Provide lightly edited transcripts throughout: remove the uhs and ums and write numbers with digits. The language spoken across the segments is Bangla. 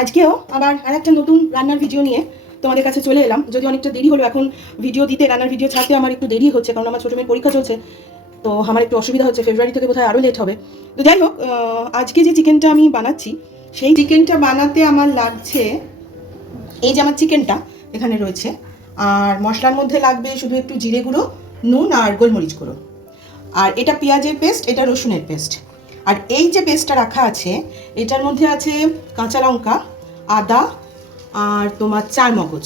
আজকেও আবার আরেকটা নতুন রান্নার ভিডিও নিয়ে তোমাদের কাছে চলে এলাম। যদি অনেকটা দেরি হলো এখন ভিডিও দিতে, রান্নার ভিডিও ছাড়তে আমার একটু দেরি হচ্ছে, কারণ আমার ছোটো মেয়ের পরীক্ষা চলছে, তো আমার একটু অসুবিধা হচ্ছে। ফেব্রুয়ারি থেকে বোধহয় আরও লেট হবে। তো যাই হোক, আজকে যে চিকেনটা আমি বানাচ্ছি, সেই চিকেনটা বানাতে আমার লাগছে, এই যে আমার চিকেনটা এখানে রয়েছে, আর মশলার মধ্যে লাগবে শুধু একটু জিরে গুঁড়ো, নুন আর গোলমরিচ গুঁড়ো, আর এটা পেঁয়াজের পেস্ট, এটা রসুনের পেস্ট, আর এই যে পেস্টটা রাখা আছে এটার মধ্যে আছে কাঁচা লঙ্কা, আদা, আর তোমার চার মগজ,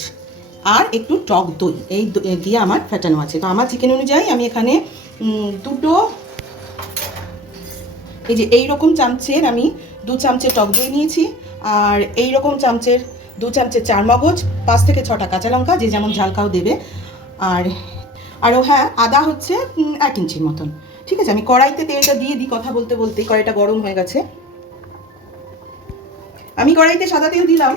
আর একটু টক দই, এই দিয়ে আমার ফেটানো আছে। তো আমার চিকেন অনুযায়ী আমি এখানে দুটো, এই যে এইরকম চামচের আমি 2 চামচের টক দই নিয়েছি, আর এইরকম চামচের 2 চামচের চার মগজ, 5 থেকে 6টা কাঁচা লঙ্কা, যে যেমন ঝাল খাও দেবে, আর আরও হ্যাঁ আদা হচ্ছে 1 ইঞ্চির মতন। ঠিক আছে, আমি কড়াইতে তেলটা দিয়ে দিই, কথা বলতে বলতে কড়াইটা গরম হয়ে গেছে। আমি কড়াইতে সাদা তেল দিলাম,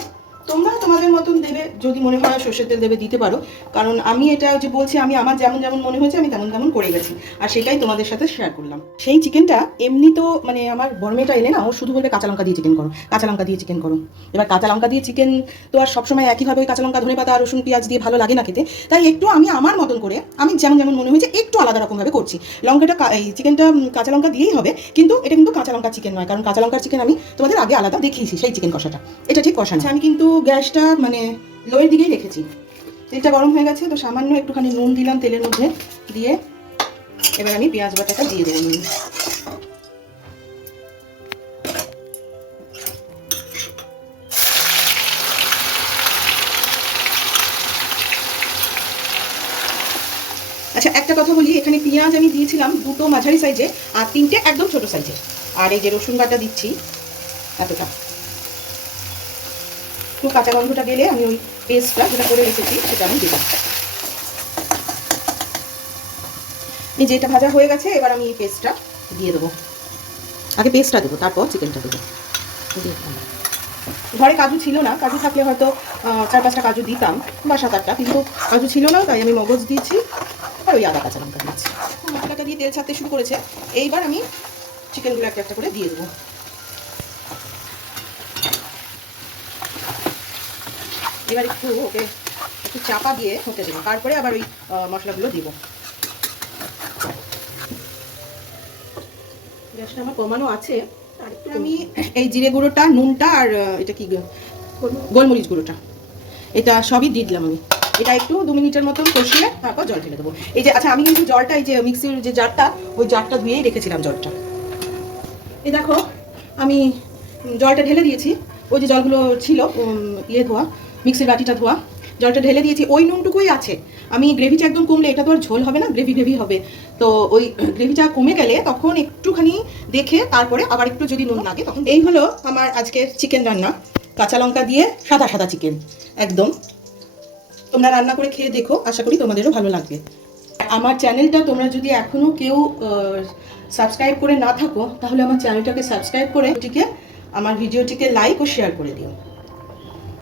তোমরা তোমাদের মতন দেবে, যদি মনে হয় সর্ষের তেল দেবে দিতে পারো, কারণ আমি এটা যে বলছি আমি আমার যেমন যেমন মনে হয়েছে আমি তেমন তেমন করে গেছি, আর সেটাই তোমাদের সাথে শেয়ার করলাম। সেই চিকেনটা এমনি তো মানে আমার বড় মেয়েটা এলে না, ও শুধু বলবে কাঁচা লঙ্কা দিয়ে চিকেন করো, কাঁচা লঙ্কা দিয়ে চিকেন করো। এবার কাঁচা লঙ্কা দিয়ে চিকেন তো আর সবসময় একইভাবে ওই কাঁচা লঙ্কা ধনে পাতা রসুন পেঁয়াজ দিয়ে ভালো লাগে না খেতে, তাই একটু আমি আমার মতন করে, আমি যেমন যেমন মনে হয়েছে একটু আলাদা রকমভাবে করছি। লঙ্কাটা এই চিকেনটা কাঁচা লঙ্কা দিয়েই হবে, কিন্তু এটা কিন্তু কাঁচা লঙ্কার চিকেন নয়, কারণ কাঁচা লঙ্কার চিকেন আমি তোমাদের আগে আলাদা দেখিয়েছি সেই চিকেন কষাটা, এটা ঠিক কষা না। আমি কিন্তু গ্যাসটা মানে লোয়ের দিকেই রেখেছি। তেলটা গরম হয়ে গেছে, তো সামান্য একটুখানি নুন দিলাম তেলের মধ্যে, দিয়ে এবার আমি পেঁয়াজ বাটাটা দিয়ে দেবো। নুন আচ্ছা, একটা কথা বলি, এখানে পেঁয়াজ আমি দিয়েছিলাম 2টো মাঝারি সাইজে আর 3টে একদম ছোট সাইজে, আর এই যে রসুন বাটা দিচ্ছি এতটা। একটু কাঁচা গন্ধটা গেলে আমি ওই পেস্টটা যেটা করে রেখেছি সেটা আমি দিলাম। এই যেটা ভাজা হয়ে গেছে, এবার আমি এই পেস্টটা দিয়ে দেবো। আগে পেস্টটা দেবো, তারপর চিকেনটা দেবো। ঘরে কাজু ছিল না, কাজু থাকলে হয়তো 4-5টা কাজু দিতাম বা 7-8টা, কিন্তু কাজু ছিল না, তাই আমি মগজ দিয়েছি আর ওই আদা কাঁচা লঙ্কা দিয়েছি। মশলাটা দিয়ে তেল ছাড়তে শুরু করেছে, এইবার আমি চিকেনগুলো একটা একটা করে দিয়ে দেবো। এবার একটু ওকে একটু চাপা দিয়ে হতে দেবো, তারপরে আবার ওই মশলাগুলো দিব। গ্যাসটা আমার কমানো আছে, আর একটু আমি এই জিরে গুঁড়োটা, নুনটা, আর এটা কি গোলমরিচ গুঁড়োটা, এটা সবই দিয়ে দিলাম আমি। এটা একটু 2 মিনিটের মতন কষিয়ে তারপর জল ঢেলে দেবো। এই যে আচ্ছা, আমি কিন্তু জলটা এই যে মিক্সির যে জারটা, ওই জারটা ধুয়েই রেখেছিলাম জলটা। এই দেখো আমি জলটা ঢেলে দিয়েছি, ওই যে জলগুলো ছিল ধোয়া, মিক্সির বাটিটা ধোয়া, জলটা ঢেলে দিয়েছি, ওই নুনটুকুই আছে। আমি গ্রেভিটা একদম কমলে এটা তো আর ঝোল হবে না, গ্রেভি গ্রেভি হবে, তো ওই গ্রেভিটা কমে গেলে তখন একটুখানি দেখে তারপরে আবার একটু যদি নুন লাগে তখন। এই হলো আমার আজকের চিকেন রান্না, কাঁচা লঙ্কা দিয়ে সাদা সাদা চিকেন একদম। তোমরা রান্না করে খেয়ে দেখো, আশা করি তোমাদেরও ভালো লাগবে। আমার চ্যানেলটা তোমরা যদি এখনও কেউ সাবস্ক্রাইব করে না থাকো, তাহলে আমার চ্যানেলটাকে সাবস্ক্রাইব করে আমার ভিডিওটিকে লাইক ও শেয়ার করে দিও।